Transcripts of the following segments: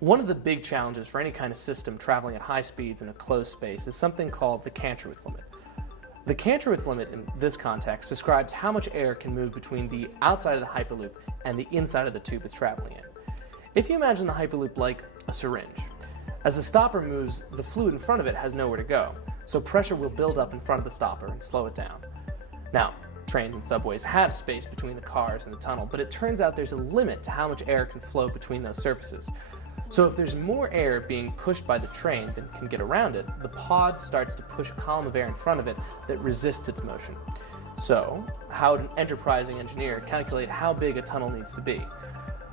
One of the big challenges for any kind of system traveling at high speeds in a closed space is something called the Kantrowitz limit. The Kantrowitz limit in this context describes how much air can move between the outside of the Hyperloop and the inside of the tube it's traveling in. If you imagine the Hyperloop like a syringe, as the stopper moves, the fluid in front of it has nowhere to go, so pressure will build up in front of the stopper and slow it down. Now, trains and subways have space between the cars and the tunnel, but it turns out there's a limit to how much air can flow between those surfaces. So if there's more air being pushed by the train than can get around it, the pod starts to push a column of air in front of it that resists its motion. So, how would an enterprising engineer calculate how big a tunnel needs to be?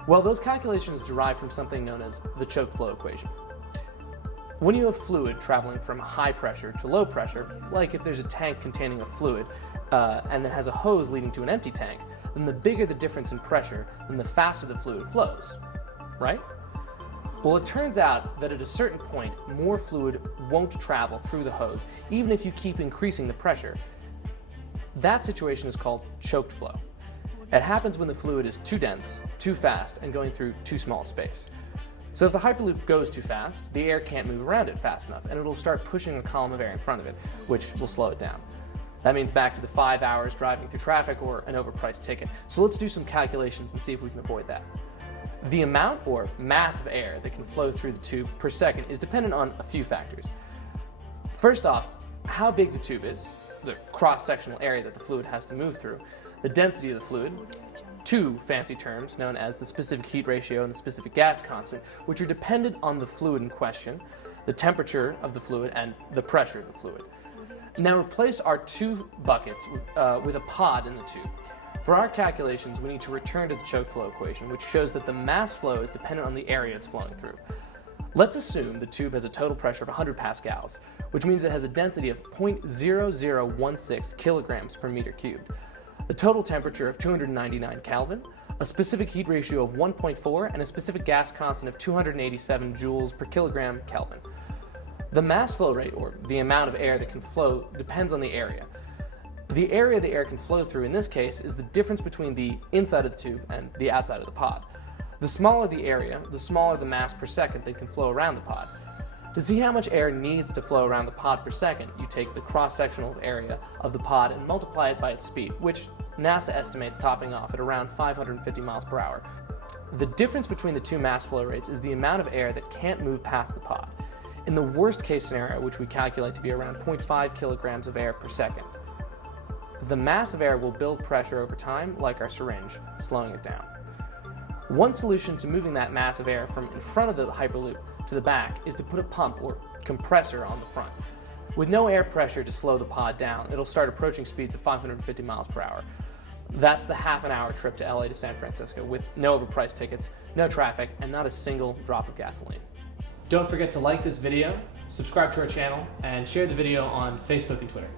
Well, those calculations derive from something known as the choke flow equation. When you have fluid traveling from high pressure to low pressure, like if there's a tank containing a fluid and that has a hose leading to an empty tank, then the bigger the difference in pressure, then the faster the fluid flows, right? Well, it turns out that at a certain point, more fluid won't travel through the hose, even if you keep increasing the pressure. That situation is called choked flow. It happens when the fluid is too dense, too fast, and going through too small space. So if the Hyperloop goes too fast, the air can't move around it fast enough, and it'll start pushing a column of air in front of it, which will slow it down. That means back to the 5 hours driving through traffic or an overpriced ticket. So let's do some calculations and see if we can avoid that. The amount or mass of air that can flow through the tube per second is dependent on a few factors. First off, how big the tube is, the cross-sectional area that the fluid has to move through, the density of the fluid, two fancy terms known as the specific heat ratio and the specific gas constant, which are dependent on the fluid in question, the temperature of the fluid, and the pressure of the fluid. Now replace our two buckets with a pod in the tube. For our calculations, we need to return to the choke flow equation, which shows that the mass flow is dependent on the area it's flowing through. Let's assume the tube has a total pressure of 100 pascals, which means it has a density of 0.0016 kilograms per meter cubed, the total temperature of 299 Kelvin, a specific heat ratio of 1.4, and a specific gas constant of 287 joules per kilogram Kelvin. The mass flow rate, or the amount of air that can flow, depends on the area. The area the air can flow through in this case is the difference between the inside of the tube and the outside of the pod. The smaller the area, the smaller the mass per second that can flow around the pod. To see how much air needs to flow around the pod per second, you take the cross-sectional area of the pod and multiply it by its speed, which NASA estimates topping off at around 550 miles per hour. The difference between the two mass flow rates is the amount of air that can't move past the pod. In the worst case scenario, which we calculate to be around 0.5 kilograms of air per second, the mass of air will build pressure over time, like our syringe, slowing it down. One solution to moving that mass of air from in front of the Hyperloop to the back is to put a pump or compressor on the front. With no air pressure to slow the pod down, it'll start approaching speeds of 550 miles per hour. That's the half-an-hour trip to LA to San Francisco with no overpriced tickets, no traffic, and not a single drop of gasoline. Don't forget to like this video, subscribe to our channel, and share the video on Facebook and Twitter.